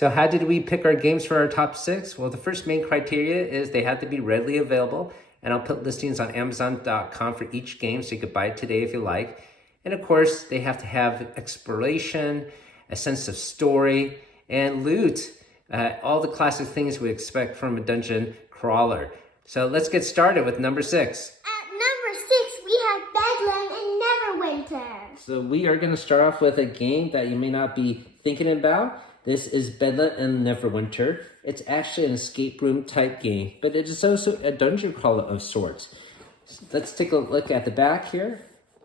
So how did we pick our games for our top 6? Well, the first main criteria is they had to be readily available, and I'll put listings on Amazon.com for each game so you could buy it today if you like. And of course, they have to have exploration, a sense of story, and loot. All the classic things we expect from a dungeon crawler. So let's get started with number 6. At number 6, we have Bedin and Neverwinter. So we are going to start off with a game that you may not be thinking about. This is Bedin and Neverwinter. It's actually an escape room type game, but it is also a dungeon crawler of sorts. So let's take a look at the back here.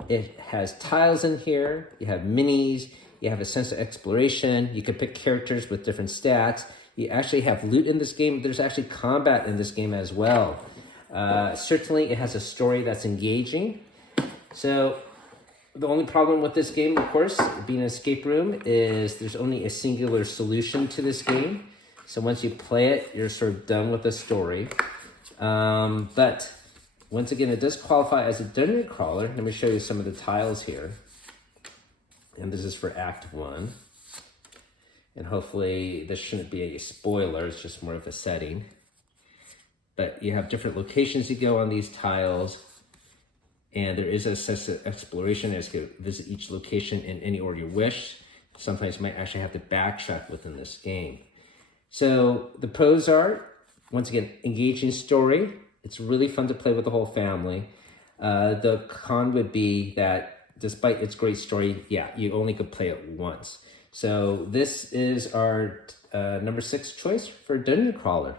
It has tiles in here. You have minis. You have a sense of exploration. You can pick characters with different stats. You actually have loot in this game. There's actually combat in this game as well. Certainly, it has a story that's engaging. So the only problem with this game, of course, being an escape room, is there's only a singular solution to this game. So once you play it, you're sort of done with the story. But once again, it does qualify as a dungeon crawler. Let me show you some of the tiles here. And this is for Act 1. And hopefully this shouldn't be a spoiler, it's just more of a setting. But you have different locations you go on these tiles. And there is a sense of exploration as you can visit each location in any order you wish. Sometimes you might actually have to backtrack within this game. So the pros are, once again, engaging story. It's really fun to play with the whole family. The con would be that despite its great story, you only could play it once. So this is our number 6 choice for dungeon crawler.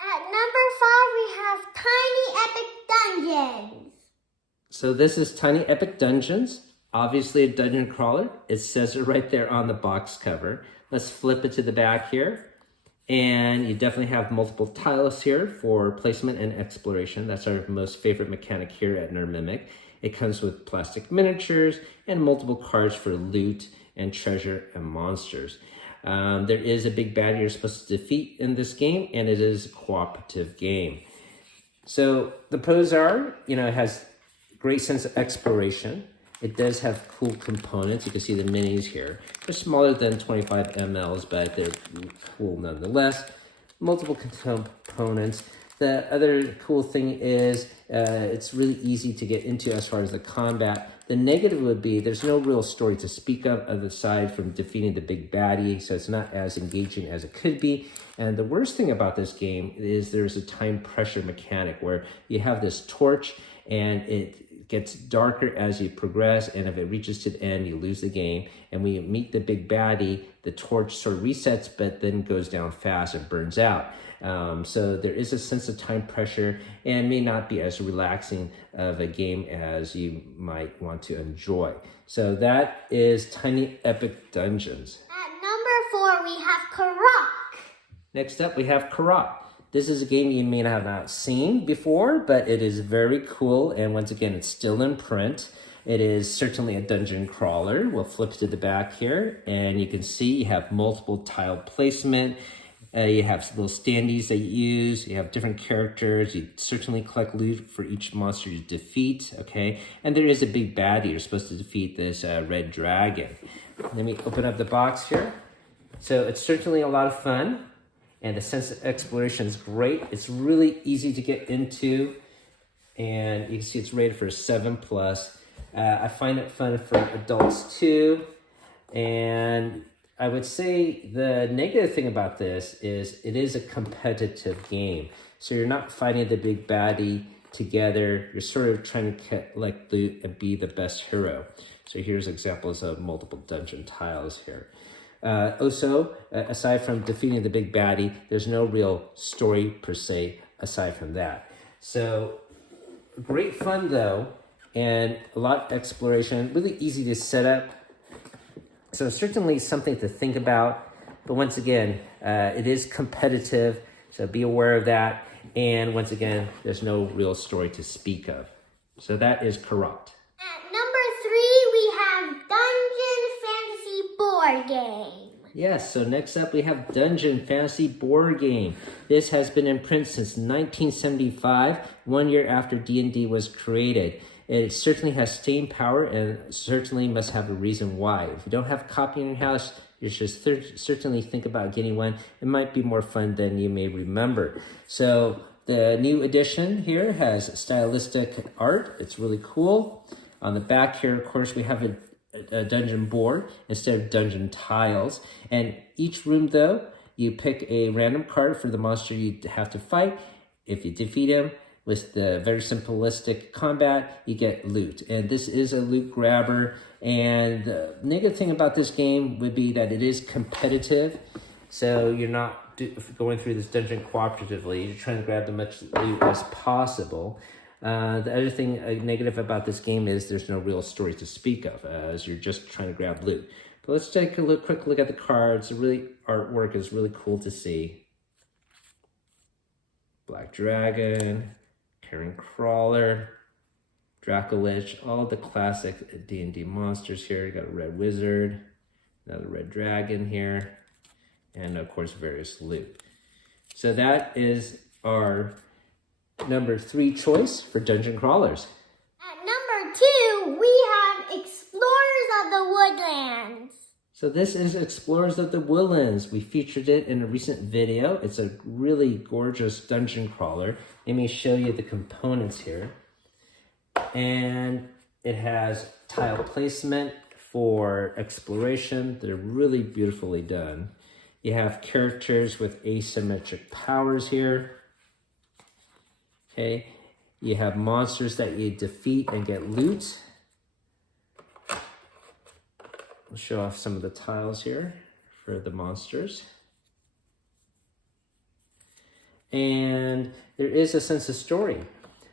At number 5, we have Tiny Epic Dungeons. So this is Tiny Epic Dungeons, obviously a dungeon crawler. It says it right there on the box cover. Let's flip it to the back here. And you definitely have multiple tiles here for placement and exploration. That's our most favorite mechanic here at Nerd Mimic. It comes with plastic miniatures and multiple cards for loot and treasure and monsters. There is a big baddie you're supposed to defeat in this game, and it is a cooperative game. So the pros are, it has great sense of exploration. It does have cool components. You can see the minis here. They're smaller than 25 mLs, but they're cool nonetheless. Multiple components. The other cool thing is it's really easy to get into as far as the combat. The negative would be there's no real story to speak of aside from defeating the big baddie, so it's not as engaging as it could be. And the worst thing about this game is there's a time pressure mechanic where you have this torch and it gets darker as you progress, and if it reaches to the end, you lose the game. And when you meet the big baddie, the torch sort of resets, but then goes down fast and burns out. So there is a sense of time pressure and may not be as relaxing of a game as you might want to enjoy. So that is Tiny Epic Dungeons. At number 4, we have Karak. Next up, we have Karat. This is a game you may not have seen before, but it is very cool. And once again, it's still in print. It is certainly a dungeon crawler. We'll flip to the back here, and you can see you have multiple tile placement. You have little standees that you use. You have different characters. You certainly collect loot for each monster you defeat, okay? And there is a big baddie. You're supposed to defeat this red dragon. Let me open up the box here. So it's certainly a lot of fun. And the sense of exploration is great. It's really easy to get into. And you can see it's rated for 7+. I find it fun for adults too. And I would say the negative thing about this is it is a competitive game. So you're not fighting the big baddie together. You're sort of trying to be the best hero. So here's examples of multiple dungeon tiles here. Also, aside from defeating the big baddie, there's no real story per se aside from that. So great fun though, and a lot of exploration, really easy to set up. So certainly something to think about, but once again, it is competitive, so be aware of that. And once again, there's no real story to speak of. So that is corrupt. At number 3, we have Dungeon Fantasy Board Game. Yes, so next up we have Dungeon Fantasy Board Game. This has been in print since 1975, 1 year after D&D was created. It certainly has staying power and certainly must have a reason why. If you don't have a copy in your house, you should certainly think about getting one. It might be more fun than you may remember. So the new edition here has stylistic art. It's really cool. On the back here, of course, we have a dungeon board instead of dungeon tiles. And each room, though, you pick a random card for the monster you have to fight. If you defeat him with the very simplistic combat, you get loot. And this is a loot grabber. And the negative thing about this game would be that it is competitive. So you're not going through this dungeon cooperatively. You're trying to grab as much loot as possible. The other thing negative about this game is there's no real story to speak of, as you're just trying to grab loot. But let's take a quick look at the cards. The artwork is really cool to see. Black Dragon, Karen Crawler, Dracolich, all the classic D&D monsters here. You got a Red Wizard, another Red Dragon here, and of course various loot. So that is our number 3 choice for Dungeon Crawlers. At number 2, we have Explorers of the Woodlands. So this is Explorers of the Woodlands. We featured it in a recent video. It's a really gorgeous dungeon crawler. Let me show you the components here. And it has tile placement for exploration. They're really beautifully done. You have characters with asymmetric powers here. Okay, you have monsters that you defeat and get loot. We'll show off some of the tiles here for the monsters. And there is a sense of story.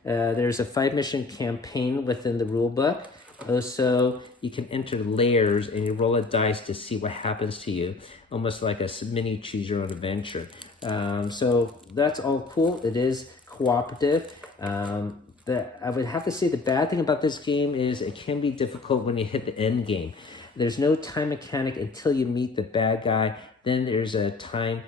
There's a 5-mission campaign within the rulebook. Also, you can enter layers and you roll a dice to see what happens to you, almost like a mini choose your own adventure. So that's all cool. It is cooperative. I would have to say the bad thing about this game is it can be difficult when you hit the end game. There's no time mechanic until you meet the bad guy. Then there's a time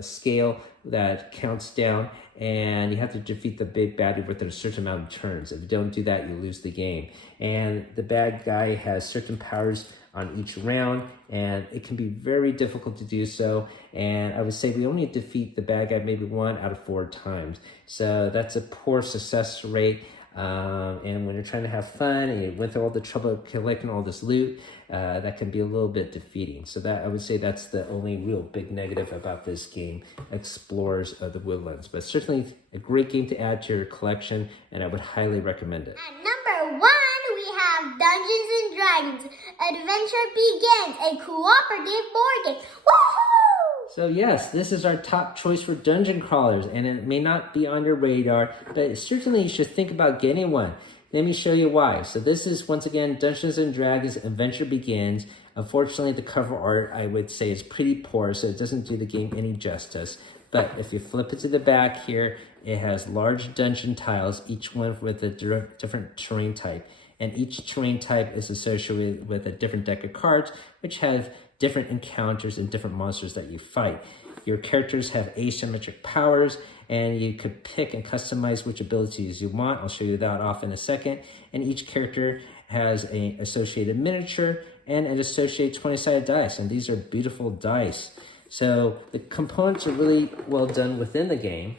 scale that counts down, and you have to defeat the big baddie within a certain amount of turns. If you don't do that, you lose the game. And the bad guy has certain powers on each round, and it can be very difficult to do so. And I would say we only defeat the bad guy maybe 1 out of 4 times. So that's a poor success rate. And when you're trying to have fun and you went through all the trouble of collecting all this loot, that can be a little bit defeating. So that I would say that's the only real big negative about this game, Explorers of the Woodlands. But certainly a great game to add to your collection, and I would highly recommend it. At number 1, we have Dungeons and Dragons Adventure Begins, a cooperative board game. Woohoo! So yes, this is our top choice for dungeon crawlers, and it may not be on your radar, but certainly you should think about getting one. Let me show you why. So this is, once again, Dungeons & Dragons Adventure Begins. Unfortunately, the cover art, I would say, is pretty poor, so it doesn't do the game any justice. But if you flip it to the back here, it has large dungeon tiles, each one with a different terrain type. And each terrain type is associated with a different deck of cards, which have different encounters and different monsters that you fight. Your characters have asymmetric powers, and you could pick and customize which abilities you want. I'll show you that off in a second. And each character has an associated miniature and an associated 20-sided dice, and these are beautiful dice. So the components are really well done within the game.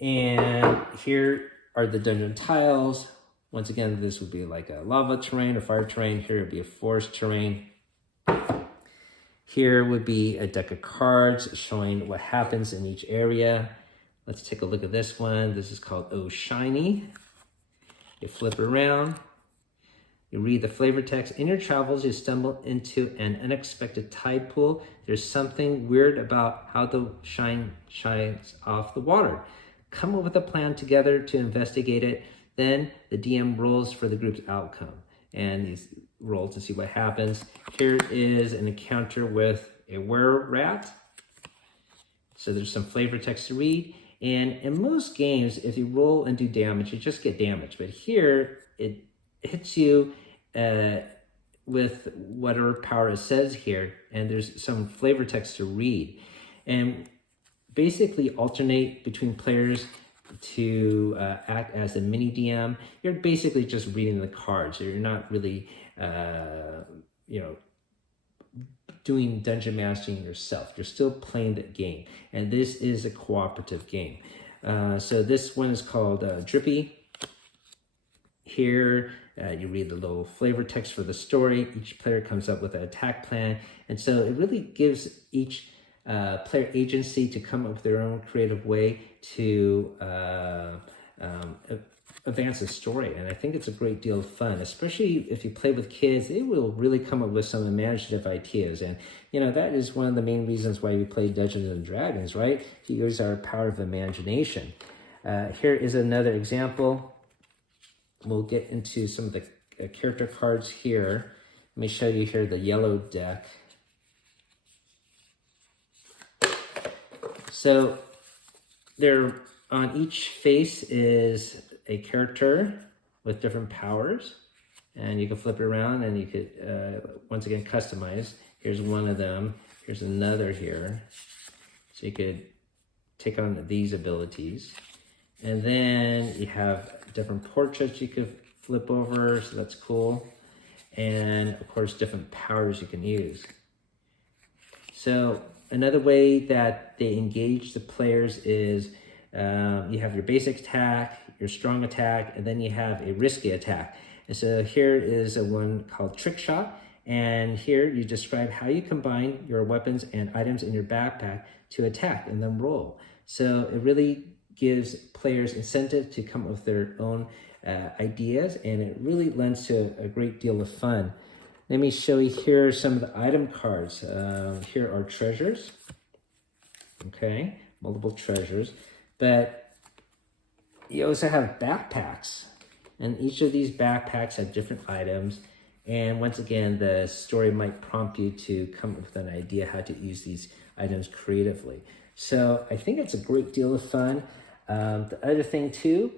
And here are the dungeon tiles. Once again, this would be like a lava terrain or fire terrain. Here would be a forest terrain. Here would be a deck of cards showing what happens in each area. Let's take a look at this one. This is called Oh Shiny. You flip it around. You read the flavor text. In your travels, you stumble into an unexpected tide pool. There's something weird about how the shine shines off the water. Come up with a plan together to investigate it. Then the DM rolls for the group's outcome, and you roll to see what happens. Here is an encounter with a were-rat. So there's some flavor text to read. And in most games, if you roll and do damage, you just get damage. But here, it hits you with whatever power it says here, and there's some flavor text to read. And basically alternate between players to act as a mini DM. You're basically just reading the cards. You're not really doing dungeon mastering yourself. You're still playing the game, and this is a cooperative game. So this one is called Drippy. Here, you read the little flavor text for the story. Each player comes up with an attack plan, and so it really gives each player agency to come up with their own creative way to advance the story. And I think it's a great deal of fun, especially if you play with kids. They will really come up with some imaginative ideas, and that is one of the main reasons why we play Dungeons and Dragons, right? To use our power of imagination. Here is another example. We'll get into some of the character cards here. Let me show you here the yellow deck. So there on each face is a character with different powers, and you can flip it around and you could once again customize. Here's one of them. Here's another here. So you could take on these abilities. And then you have different portraits you could flip over, so that's cool. And of course, different powers you can use. So another way that they engage the players is you have your basic attack, your strong attack, and then you have a risky attack. And so here is a one called Trick Shot. And here you describe how you combine your weapons and items in your backpack to attack and then roll. So it really gives players incentive to come up with their own ideas, and it really lends to a great deal of fun. Let me show you here some of the item cards. Here are treasures. Okay, multiple treasures. But you also have backpacks, and each of these backpacks have different items. And once again, the story might prompt you to come up with an idea how to use these items creatively. So I think it's a great deal of fun. The other thing too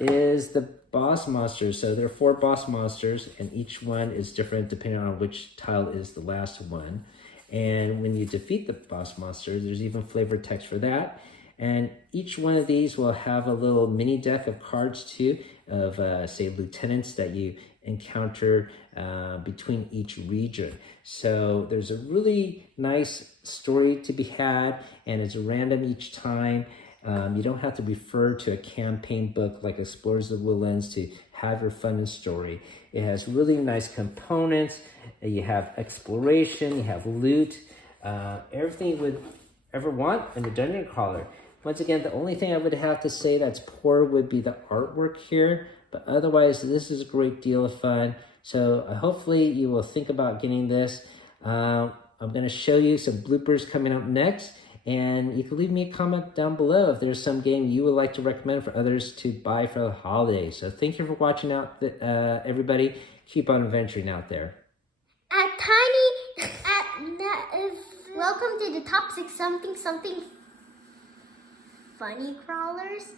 is the boss monsters. So there are 4 boss monsters, and each one is different depending on which tile is the last one. And when you defeat the boss monster, there's even flavored text for that. And each one of these will have a little mini deck of cards too, of say lieutenants that you encounter between each region. So there's a really nice story to be had, and it's random each time. You don't have to refer to a campaign book like Explorers of the Woodlands to have your fun and story. It has really nice components. You have exploration, you have loot, everything you would ever want in a dungeon crawler. Once again, the only thing I would have to say that's poor would be the artwork here, but otherwise this is a great deal of fun. So hopefully you will think about getting this. I'm going to show you some bloopers coming up next. And you can leave me a comment down below if there's some game you would like to recommend for others to buy for the holidays. So thank you for watching out, everybody. Keep on adventuring out there. Welcome to the top 6 something funny crawlers.